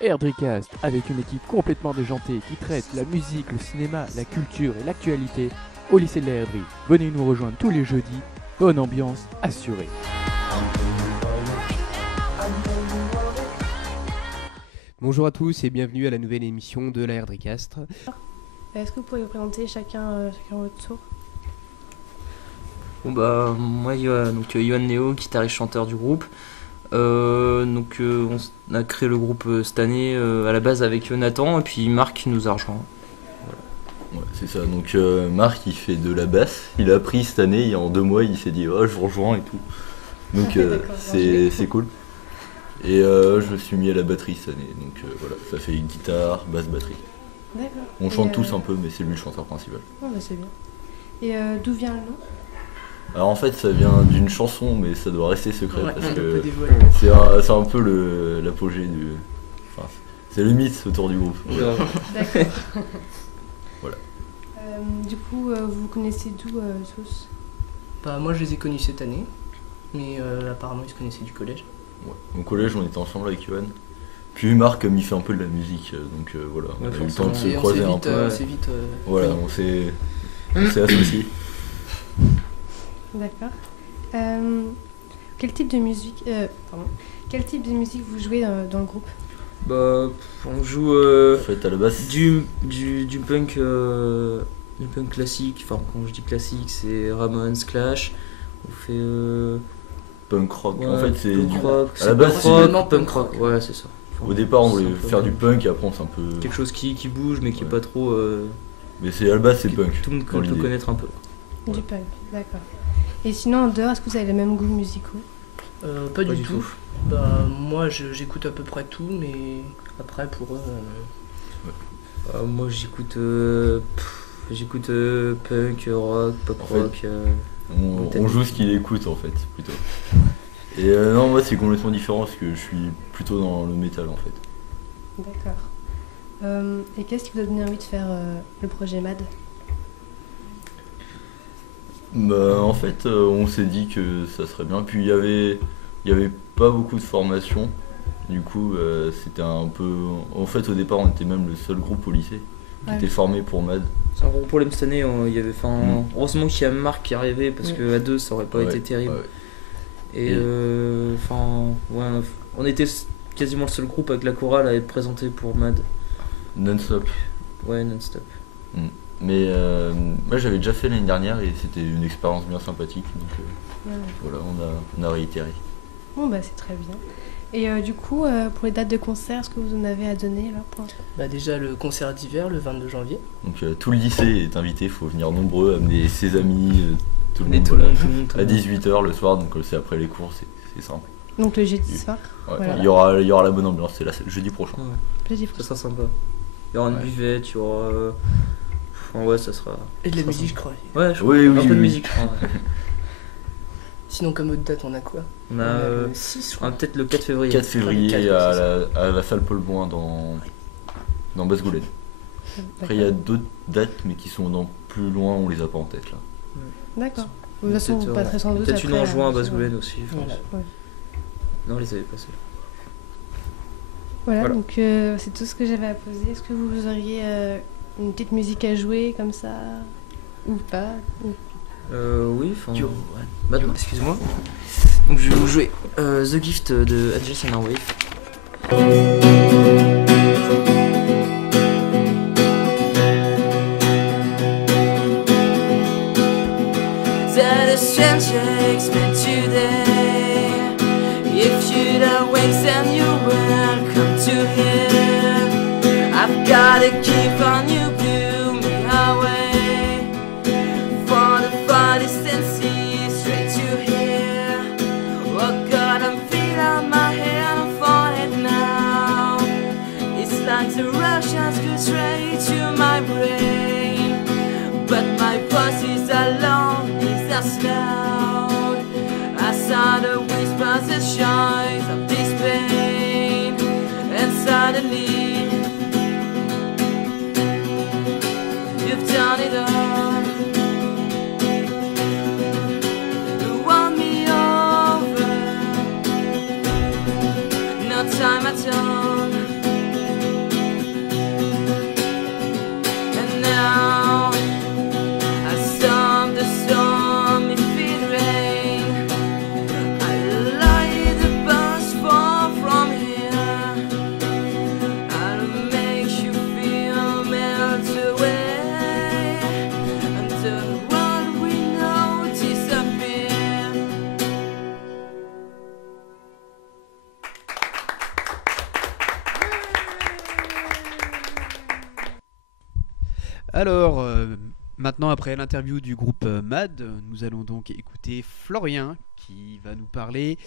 Erdricast, avec une équipe complètement déjantée qui traite la musique, le cinéma, la culture et l'actualité au lycée de la Herderie. Venez nous rejoindre tous les jeudis, bonne ambiance assurée. Bonjour à tous et bienvenue à la nouvelle émission de la Erdricast. Est-ce que vous pourriez vous présenter chacun votre tour? Moi Yohan Néo, guitariste chanteur du groupe. On a créé le groupe cette année à la base avec Nathan et puis Marc nous a rejoint. Ouais, c'est ça, donc Marc il fait de la basse, il a appris cette année, en 2 mois il s'est dit oh je vous rejoins et tout. Donc c'est cool. Et je me suis mis à la batterie cette année, donc voilà, ça fait guitare, basse, batterie. D'accord. On chante tous un peu mais c'est lui le chanteur principal. Oh bah c'est bien. Et d'où vient le nom? Alors en fait ça vient d'une chanson mais ça doit rester secret parce que c'est un peu l'apogée du... Enfin, c'est le mythe autour du groupe. Voilà. D'accord. Voilà. Du coup, vous vous connaissez d'où tous? Moi je les ai connus cette année, mais apparemment ils se connaissaient du collège. Ouais. Au collège on était ensemble avec Yohan. Puis Marc comme il fait un peu de la musique, donc voilà, on a eu le temps de se croiser un peu. Voilà, on s'est associés. D'accord. Quel type de musique vous jouez dans le groupe? On joue En fait à la base du punk classique, enfin quand je dis classique c'est Ramones, Clash, on fait punk rock. ouais, En fait c'est punk rock, à la base c'est punk rock, ouais c'est ça. Au départ on voulait c'est faire du punk et après on s'est un peu... quelque chose qui bouge mais qui est Ouais. pas trop Mais c'est à la base c'est que punk. tout le monde dans peut l'idée. connaître un peu. Du punk, d'accord. Et sinon, en dehors, est-ce que vous avez les mêmes goûts musicaux? Pas du tout. Moi j'écoute à peu près tout, mais après pour eux... Moi j'écoute punk, rock, pop En fait, rock. On joue ce qu'il écoute en fait plutôt. Et non moi c'est complètement différent parce que je suis plutôt dans le métal en fait. D'accord. Et qu'est-ce qui vous a donné envie de faire le projet MAD? En fait on s'est dit que ça serait bien. Puis il y avait pas beaucoup de formation. Du coup c'était un peu... En fait au départ on était même le seul groupe au lycée qui était formé pour MAD. C'est un gros problème cette année, il y avait, heureusement qu'il y a Marc qui est arrivé parce que à deux ça aurait pas été terrible. Ouais. Et on était quasiment le seul groupe avec la chorale à être présenté pour MAD. Non-stop. Ouais, non-stop. Mais moi j'avais déjà fait l'année dernière et c'était une expérience bien sympathique. Donc voilà, on a réitéré. Bon bah c'est très bien. Et du coup, pour les dates de concert, est-ce que vous en avez à donner là pour... Déjà le concert d'hiver, le 22 janvier. Donc tout le lycée est invité, il faut venir nombreux, amener ses amis, tout le monde. Tout le Voilà. monde. À 18h le soir, donc c'est après les cours, c'est simple. Donc le jeudi soir? Ouais. Voilà. Il y aura la bonne ambiance, c'est jeudi prochain. Ouais, Jeudi ça soir. sera sympa. Il y aura une buvette, il y aura... ouais, ça sera... Et de la musique je crois. Ouais, je Oui, crois. oui, Un peu de oui. musique, je crois. Ouais. Sinon comme autre date on a quoi? On a le 6 je crois. peut-être le 4 février. 4 février Le 4, à la salle Paul Bouin dans Basse-Goulaine. Après il y a d'autres dates mais qui sont dans plus loin, on les a pas en tête là. D'accord. De toute façon, vous passerez sans doute peut-être une après, en juin à sur- Basse-Goulaine aussi, je pense. Voilà. Ouais. Non, on les avait passés. Voilà, Voilà. donc c'est tout ce que j'avais à poser. Est-ce que vous auriez une petite musique à jouer comme ça? Ou pas? Oui, enfin... Yo. Ouais. Maintenant, excuse-moi. Donc je vais vous jouer The Gift de Angels and Wave. That a stranger expect today. If you don't wait, then you welcome to here. I've got a keep on you, blew me away. For the farthest and see straight to here. Oh God, I'm feeling my head on forehead now. It's like the Russians go straight to my brain. But my pulse is alone, is as loud. I saw the whispers, the shines of this pain. And suddenly you've done it all. You won me over. No time at all. Alors, maintenant, après l'interview du groupe MAD, nous allons donc écouter Florian qui va nous parler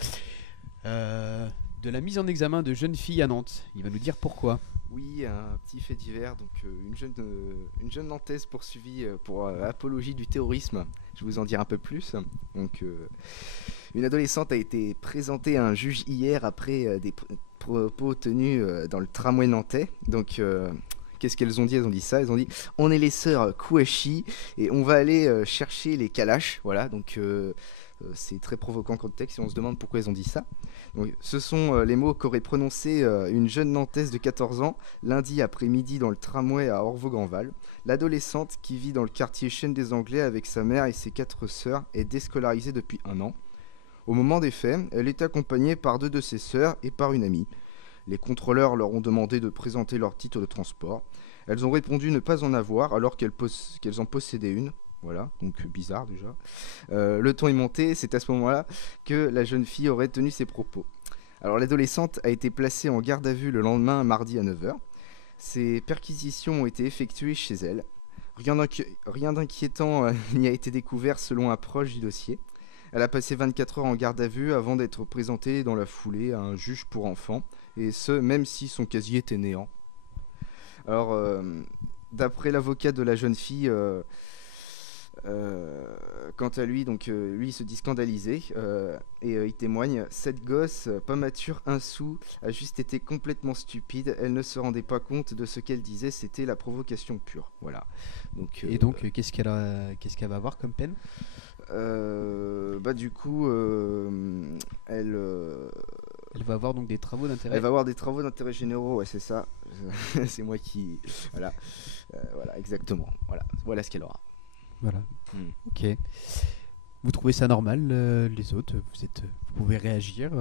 de la mise en examen de jeunes filles à Nantes. Il va nous dire pourquoi. Oui, un petit fait divers. Donc, une jeune Nantaise poursuivie pour apologie du terrorisme. Je vais vous en dire un peu plus. Donc, une adolescente a été présentée à un juge hier après des propos tenus dans le tramway nantais. Donc, qu'est-ce qu'elles ont dit? Elles ont dit ça. Elles ont dit: on est les sœurs Kouachi et on va aller chercher les Kalash. Voilà. Donc, c'est très provoquant comme texte et on se demande pourquoi elles ont dit ça. Donc, ce sont les mots qu'aurait prononcé une jeune Nantaise de 14 ans lundi après-midi dans le tramway à Orvault-Grandval. L'adolescente, qui vit dans le quartier Chêne des Anglais avec sa mère et ses 4 sœurs, est déscolarisée depuis 1 an. Au moment des faits, elle est accompagnée par 2 de ses sœurs et par une amie. Les contrôleurs leur ont demandé de présenter leur titre de transport. Elles ont répondu ne pas en avoir alors qu'elles en possédaient une. Voilà, donc bizarre déjà. Le ton est monté, c'est à ce moment-là que la jeune fille aurait tenu ses propos. Alors l'adolescente a été placée en garde à vue le lendemain, mardi à 9h. Ces perquisitions ont été effectuées chez elle. Rien d'inquiétant n'y a été découvert selon un proche du dossier. Elle a passé 24 heures en garde à vue avant d'être présentée dans la foulée à un juge pour enfants, et ce, même si son casier était néant. Alors, d'après l'avocat de la jeune fille... quant à lui, donc lui il se dit scandalisé et il témoigne: cette gosse, pas mature un sou, a juste été complètement stupide. Elle ne se rendait pas compte de ce qu'elle disait, c'était la provocation pure. Voilà. Donc, et donc, qu'est-ce qu'elle va avoir comme peine? Bah du coup, elle va avoir donc des travaux d'intérêt. Elle va avoir des travaux d'intérêt généraux, ouais, c'est ça. C'est moi qui, voilà, voilà, exactement. Voilà ce qu'elle aura. Voilà. Ok. Vous trouvez ça normal, les autres? Vous pouvez réagir.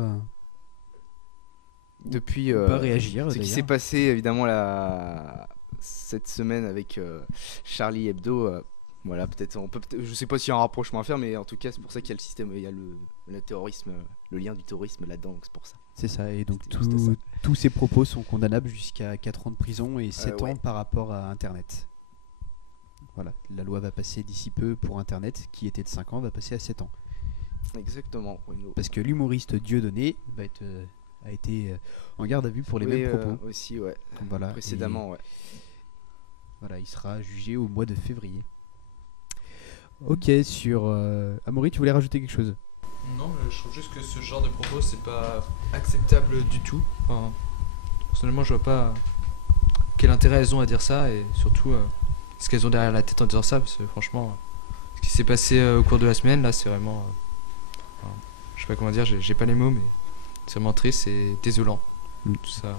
Depuis pas réagir. Ce qui s'est passé évidemment cette semaine avec Charlie Hebdo. Voilà, je sais pas s'il y a un rapprochement à faire, mais en tout cas c'est pour ça qu'il y a le système, il y a le terrorisme, le lien du terrorisme là-dedans, donc c'est pour ça. C'est ça, et donc tous ces propos sont condamnables jusqu'à 4 ans de prison et 7 ans par rapport à Internet. Voilà, la loi va passer d'ici peu pour Internet, qui était de 5 ans, va passer à 7 ans. Exactement. Parce que l'humoriste Dieudonné a été en garde à vue pour les mêmes propos. Aussi, ouais. Voilà, précédemment, ouais. Voilà, il sera jugé au mois de février. Ok, sur... Amaury, tu voulais rajouter quelque chose? Non, mais je trouve juste que ce genre de propos, c'est pas acceptable du tout. Enfin, personnellement, je vois pas quel intérêt elles ont à dire ça, et surtout... ce qu'elles ont derrière la tête en disant ça, parce que franchement, ce qui s'est passé au cours de la semaine, là, c'est vraiment... je sais pas comment dire, j'ai pas les mots, mais c'est vraiment triste et désolant. Tout ça.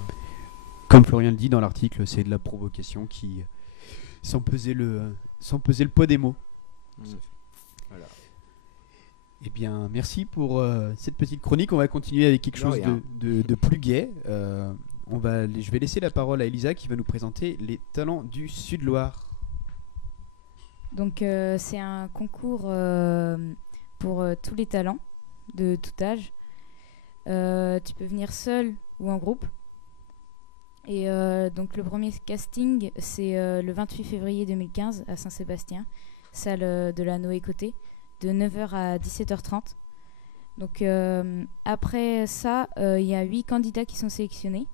Comme Florian le dit dans l'article, c'est de la provocation qui... sans peser le poids des mots. Voilà. Eh bien, merci pour cette petite chronique. On va continuer avec quelque chose de plus gai. Je vais laisser la parole à Elisa qui va nous présenter les talents du Sud-Loire. Donc c'est un concours pour tous les talents de tout âge. Tu peux venir seul ou en groupe. Et donc le premier casting, c'est le 28 février 2015 à Saint-Sébastien, salle de la Noé-Côté, de 9h à 17h30. Donc après ça, il y a 8 candidats qui sont sélectionnés.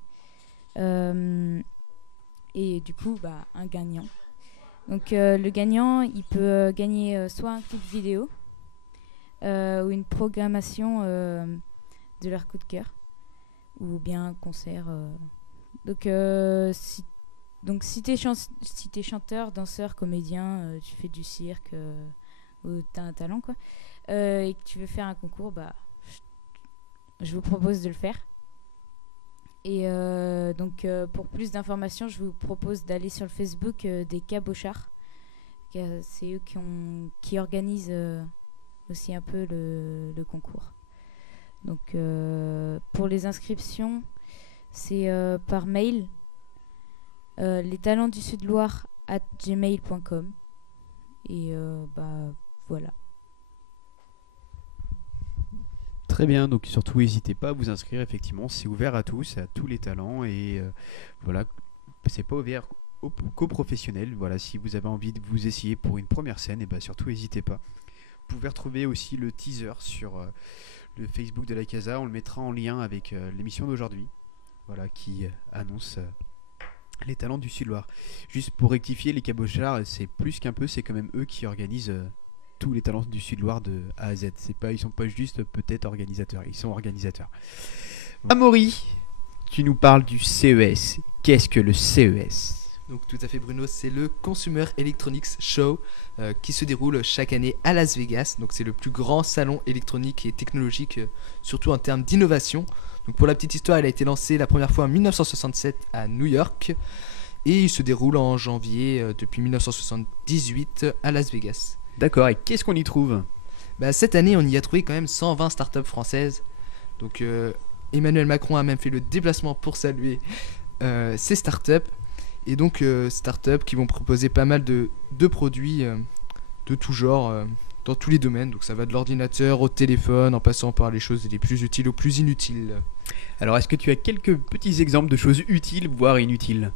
Et du coup, un gagnant. Donc le gagnant, il peut gagner soit un clip vidéo ou une programmation de leur coup de cœur, ou bien un concert. Donc si t'es chanteur, danseur, comédien, tu fais du cirque ou t'as un talent quoi, et que tu veux faire un concours, je vous propose de le faire. Et donc pour plus d'informations, je vous propose d'aller sur le Facebook des Cabochards. C'est eux qui organisent aussi un peu le concours. Donc pour les inscriptions, c'est par mail lestalentsdusud-loire@gmail.com. Et voilà. Très bien, donc surtout n'hésitez pas à vous inscrire, effectivement, c'est ouvert à tous, à tous les talents, et voilà, c'est pas ouvert co-professionnels. Voilà, si vous avez envie de vous essayer pour une première scène, et bah surtout n'hésitez pas. Vous pouvez retrouver aussi le teaser sur le Facebook de la Casa. On le mettra en lien avec l'émission d'aujourd'hui, voilà, qui annonce les talents du Sud-Loire. Juste pour rectifier, les cabochards, c'est plus qu'un peu, c'est quand même eux qui organisent tous les talents du Sud-Loire de A à Z. Ils sont pas juste peut-être organisateurs, ils sont organisateurs. Amaury, tu nous parles du CES. Qu'est-ce que le CES ? Donc tout à fait Bruno, c'est le Consumer Electronics Show qui se déroule chaque année à Las Vegas. Donc c'est le plus grand salon électronique et technologique, surtout en termes d'innovation. Donc pour la petite histoire, elle a été lancée la première fois en 1967 à New York et il se déroule en janvier depuis 1978 à Las Vegas. D'accord, et qu'est-ce qu'on y trouve ? Cette année, on y a trouvé quand même 120 startups françaises. Donc Emmanuel Macron a même fait le déplacement pour saluer ces startups. Et donc startups qui vont proposer pas mal de produits de tout genre dans tous les domaines. Donc ça va de l'ordinateur au téléphone en passant par les choses les plus utiles aux plus inutiles. Alors est-ce que tu as quelques petits exemples de choses utiles voire inutiles ?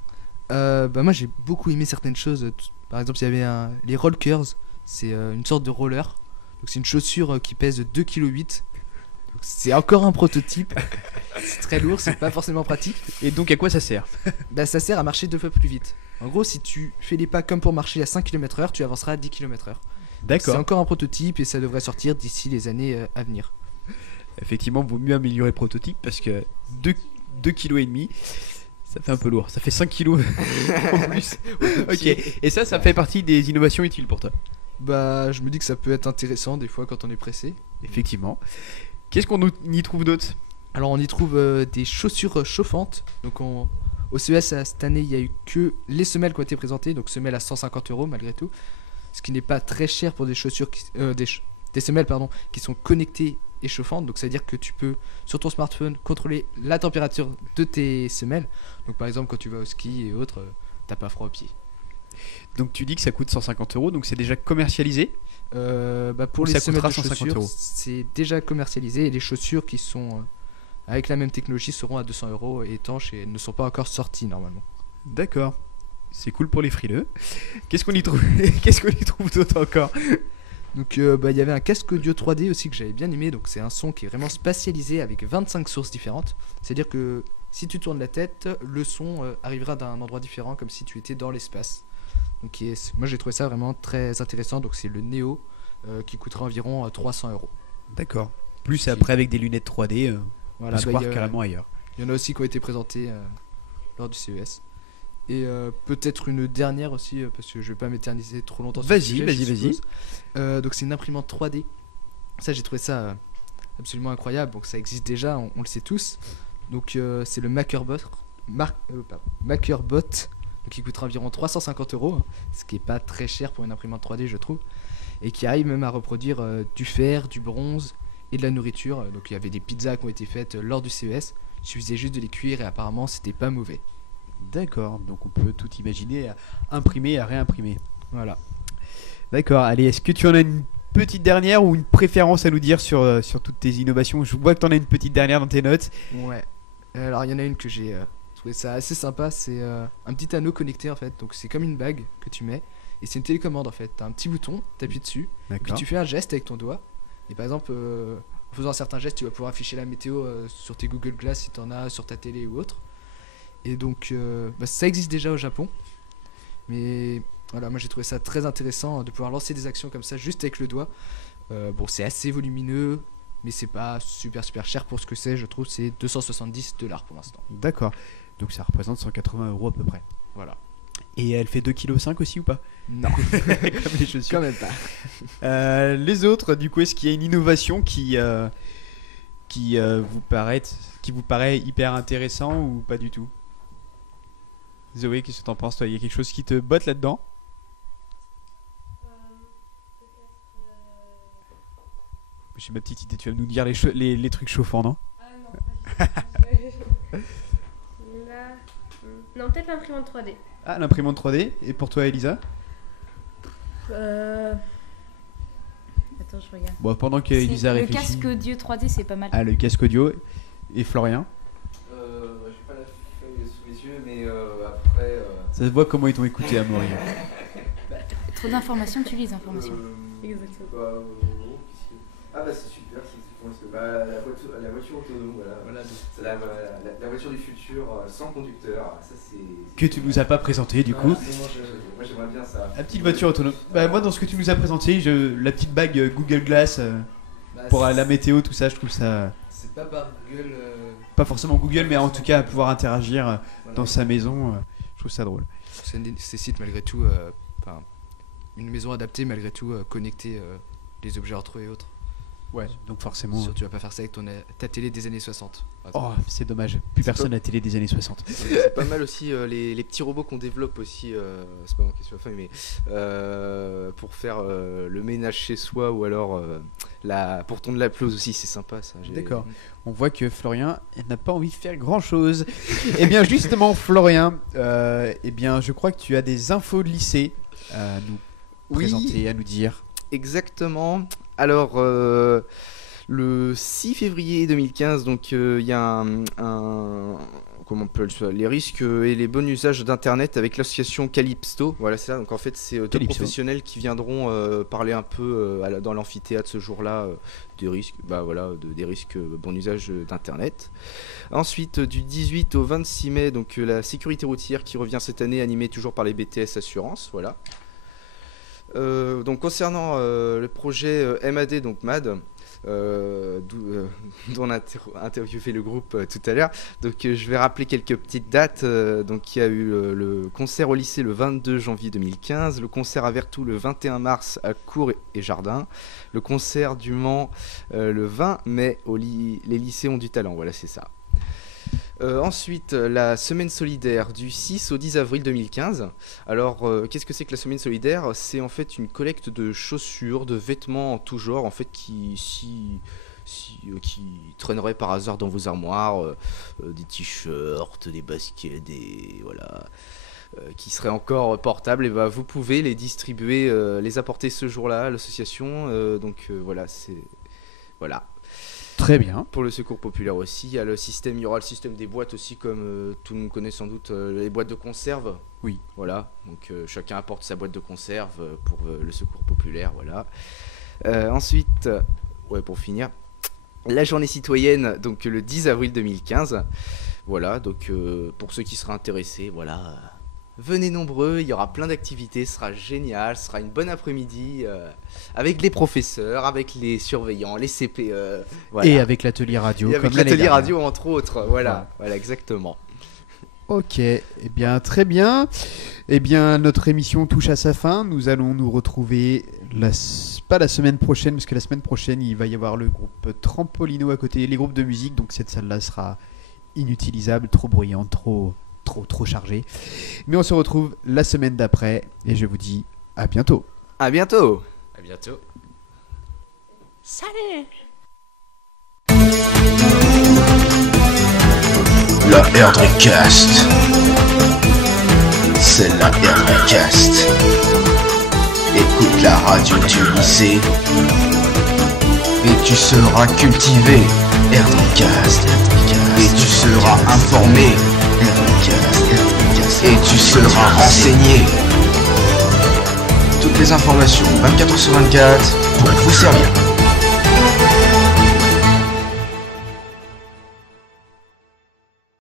Moi j'ai beaucoup aimé certaines choses. Par exemple il y avait les Rollkers. C'est une sorte de roller. Donc c'est une chaussure qui pèse 2,8 kg. C'est encore un prototype. C'est très lourd, c'est pas forcément pratique. Et donc à quoi ça sert ? Ça sert à marcher 2 fois plus vite. En gros, si tu fais les pas comme pour marcher à 5 km/h, tu avanceras à 10 km/h. D'accord. C'est encore un prototype et ça devrait sortir d'ici les années à venir. Effectivement, vaut mieux améliorer le prototype parce que 2,5 kg, ça fait un peu lourd. Ça fait 5 kg en plus. Ok. Et ça fait partie des innovations utiles pour toi ? Je me dis que ça peut être intéressant des fois quand on est pressé. Effectivement. Qu'est-ce qu'on y trouve d'autre ? Alors on y trouve des chaussures chauffantes. Donc au CES cette année il n'y a eu que les semelles qui ont été présentées. Donc semelles à 150 € malgré tout. Ce qui n'est pas très cher pour des chaussures des semelles qui sont connectées et chauffantes. Donc ça veut dire que tu peux sur ton smartphone contrôler la température de tes semelles. Donc par exemple quand tu vas au ski et autres, t'as pas froid aux pieds. Donc tu dis que ça coûte 150 €, donc c'est déjà commercialisé ? Pour les semelles de chaussures, c'est déjà commercialisé et les chaussures qui sont avec la même technologie seront à 200 € étanches et ne sont pas encore sorties normalement. D'accord, c'est cool pour les frileux. Qu'est-ce qu'on y trouve d'autre encore ? Donc il y avait un casque audio 3D aussi que j'avais bien aimé. Donc c'est un son qui est vraiment spatialisé avec 25 sources différentes. C'est-à-dire que si tu tournes la tête, le son arrivera d'un endroit différent comme si tu étais dans l'espace. Donc moi j'ai trouvé ça vraiment très intéressant. Donc c'est le Neo qui coûtera environ 300 €. D'accord. Plus après avec des lunettes 3D, voilà, on peut se croire carrément ailleurs. Il y en a aussi qui ont été présentés lors du CES. Et peut-être une dernière aussi parce que je vais pas m'éterniser trop longtemps. Vas-y. Donc c'est une imprimante 3D. Ça j'ai trouvé ça absolument incroyable. Donc ça existe déjà, on le sait tous. Donc c'est le MakerBot. Donc qui coûtera environ 350 €, ce qui est pas très cher pour une imprimante 3D je trouve, et qui arrive même à reproduire du fer, du bronze et de la nourriture. Donc il y avait des pizzas qui ont été faites lors du CES, il suffisait juste de les cuire et apparemment c'était pas mauvais. D'accord, donc on peut tout imaginer à imprimer et à réimprimer. Voilà. D'accord, allez, est-ce que tu en as une petite dernière ou une préférence à nous dire sur toutes tes innovations ? Je vois que tu en as une petite dernière dans tes notes. Ouais, alors il y en a une que j'ai trouvé ça assez sympa, c'est un petit anneau connecté en fait, donc c'est comme une bague que tu mets et c'est une télécommande en fait, t'as un petit bouton, t'appuies dessus, puis tu fais un geste avec ton doigt et par exemple en faisant un certain geste tu vas pouvoir afficher la météo sur tes Google Glass si t'en as, sur ta télé ou autre. Et donc ça existe déjà au Japon, mais voilà, moi j'ai trouvé ça très intéressant de pouvoir lancer des actions comme ça juste avec le doigt. Bon, c'est assez volumineux mais c'est pas super cher pour ce que c'est, je trouve. C'est 270 $ pour l'instant. D'accord. Donc ça représente 180 € à peu près. Voilà. Et elle fait 2,5 kg aussi ou pas? Non. Comme les chaussures. Quand même pas. Les autres, du coup, est-ce qu'il y a une innovation qui vous paraît hyper intéressant ou pas du tout? Zoé, qu'est-ce que t'en penses toi? Il y a quelque chose qui te botte là-dedans? J'ai ma petite idée, tu vas nous dire les trucs chauffants, non? Ah non, là... Non, peut-être l'imprimante 3D. Ah, l'imprimante 3D. Et pour toi, Elisa? Attends, je regarde. Bon, pendant que Elisa réfléchit. Le casque audio 3D, c'est pas mal. Ah, le casque audio. Et Florian? J'ai pas la feuille sous les yeux, mais après... Ça se voit comment ils t'ont écouté à Maury. Trop d'informations, tu lis les informations. Exactement. Ah bah c'est super, la voiture autonome, voilà. C'est la voiture du futur sans conducteur. Ça, c'est Que tu nous as pas présenté du coup. Moi j'aimerais bien ça. La petite voiture autonome. Bah moi dans ce que tu nous as présenté, la petite bague Google Glass pour la météo, tout ça, je trouve ça... C'est pas par Google... Pas forcément Google, mais en tout cas pouvoir interagir dans sa maison, je trouve ça drôle. Ça nécessite malgré tout une maison adaptée, malgré tout connecter les objets entre eux et autres. Ouais, donc forcément... Tu vas pas faire ça avec ta télé des années 60. Oh, c'est dommage. Plus personne n'a télé des années 60. C'est pas mal aussi les petits robots qu'on développe aussi, c'est pas moi qui suis la fin, mais pour faire le ménage chez soi ou alors pour tondre la pelouse aussi, c'est sympa ça. D'accord. On voit que Florian n'a pas envie de faire grand chose. Eh bien justement Florian, je crois que tu as des infos de lycée à nous présenter, à nous dire. Exactement. Alors, le 6 février 2015, donc il y a comment on peut les risques et les bons usages d'Internet avec l'association Calypso. Voilà, c'est ça. Donc en fait, c'est deux professionnels qui viendront parler un peu dans l'amphithéâtre ce jour-là des risques, des risques bon usage d'Internet. Ensuite, du 18 au 26 mai, donc la sécurité routière qui revient cette année, animée toujours par les BTS Assurance. Voilà. Donc concernant le projet MAD, donc MAD, dont on a interviewé le groupe tout à l'heure, donc je vais rappeler quelques petites dates. Donc il y a eu le concert au lycée le 22 janvier 2015, le concert à Vertou le 21 mars à Cours et Jardin, le concert du Mans le 20 mai les lycées ont du talent, voilà c'est ça. Ensuite, la semaine solidaire du 6 au 10 avril 2015. Alors, qu'est-ce que c'est que la semaine solidaire ? C'est en fait une collecte de chaussures, de vêtements en tout genre, en fait, qui traîneraient par hasard dans vos armoires, des t-shirts, des baskets, qui seraient encore portables. Et vous pouvez les distribuer, les apporter ce jour-là à l'association. Voilà. Très bien. Pour le secours populaire aussi, il y aura le système des boîtes aussi, comme tout le monde connaît sans doute, les boîtes de conserve. Oui. Voilà, donc chacun apporte sa boîte de conserve pour le secours populaire, voilà. Ensuite, pour finir, la journée citoyenne, donc le 10 avril 2015. Voilà, donc pour ceux qui seraient intéressés, voilà. Venez nombreux, il y aura plein d'activités, ce sera génial, ce sera une bonne après-midi avec les professeurs, avec les surveillants, les CPE. Voilà. Et avec l'atelier radio. Et avec l'atelier radio entre autres, voilà exactement. Ok, très bien. Notre émission touche à sa fin. Nous allons nous retrouver, pas la semaine prochaine, parce que la semaine prochaine, il va y avoir le groupe Trampolino à côté, les groupes de musique, donc cette salle-là sera inutilisable, trop bruyante, trop chargé. Mais on se retrouve la semaine d'après et je vous dis à bientôt. À bientôt. À bientôt. Salut. La Erdrecast. C'est la Erdrecast. Écoute la radio du lycée et tu seras cultivé. Erdrecast. Et tu seras informé. Et tu seras renseigné. Toutes les informations 24h sur 24 pour vous servir.